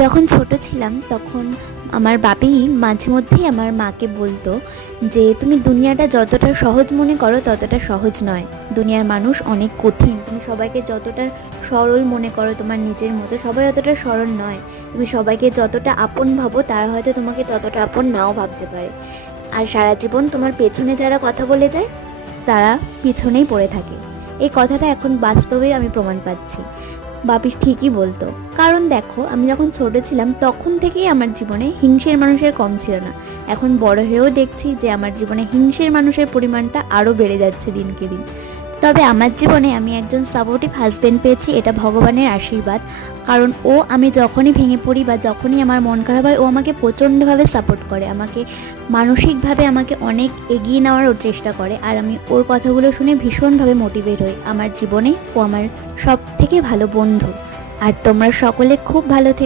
যখন ছোট ছিলাম তখন আমার বাপি মাঝে মধ্যেই আমার মাকে বলতো যে তুমি দুনিয়াটা যতটা সহজ মনে করো ততটা সহজ নয়, দুনিয়ার মানুষ অনেক কঠিন, তুমি সবাইকে যতটা সরল মনে করো তোমার নিজের মতো, সবাই অতটা সরল নয়, তুমি সবাইকে যতটা আপন ভাবো তারা হয়তো তোমাকে ততটা আপন নাও ভাবতে পারে, আর সারা জীবন তোমার পেছনে যারা কথা বলে যায় তারা পিছনেই পড়ে থাকে। এই কথাটা এখন বাস্তবে আমি প্রমাণ পাচ্ছি, বাপি ঠিকই বলতো। কারণ দেখো, আমি যখন ছোট ছিলাম তখন থেকেই আমার জীবনে হিংসের মানুষের কম ছিল না। এখন বড় হয়েও দেখছি যে আমার জীবনে হিংসের মানুষের পরিমাণটা আরও বেড়ে যাচ্ছে দিনকে দিন। তবে আমার জীবনে আমি একজন সাপোর্টিভ হাজব্যান্ড পেয়েছি, এটা ভগবানের আশীর্বাদ। কারণ আমি যখনই ভেঙে পড়ি বা যখনই আমার মন খারাপ হয়, ও আমাকে প্রচণ্ডভাবে সাপোর্ট করে, আমাকে মানসিকভাবে আমাকে অনেক এগিয়ে নেওয়ার চেষ্টা করে, আর আমি ওর কথাগুলো শুনে ভীষণভাবে মোটিভেট হই। আমার জীবনে ও আমার সব থেকে ভালো বন্ধু। আর তোমরা সকলে খুব ভালো থেকো।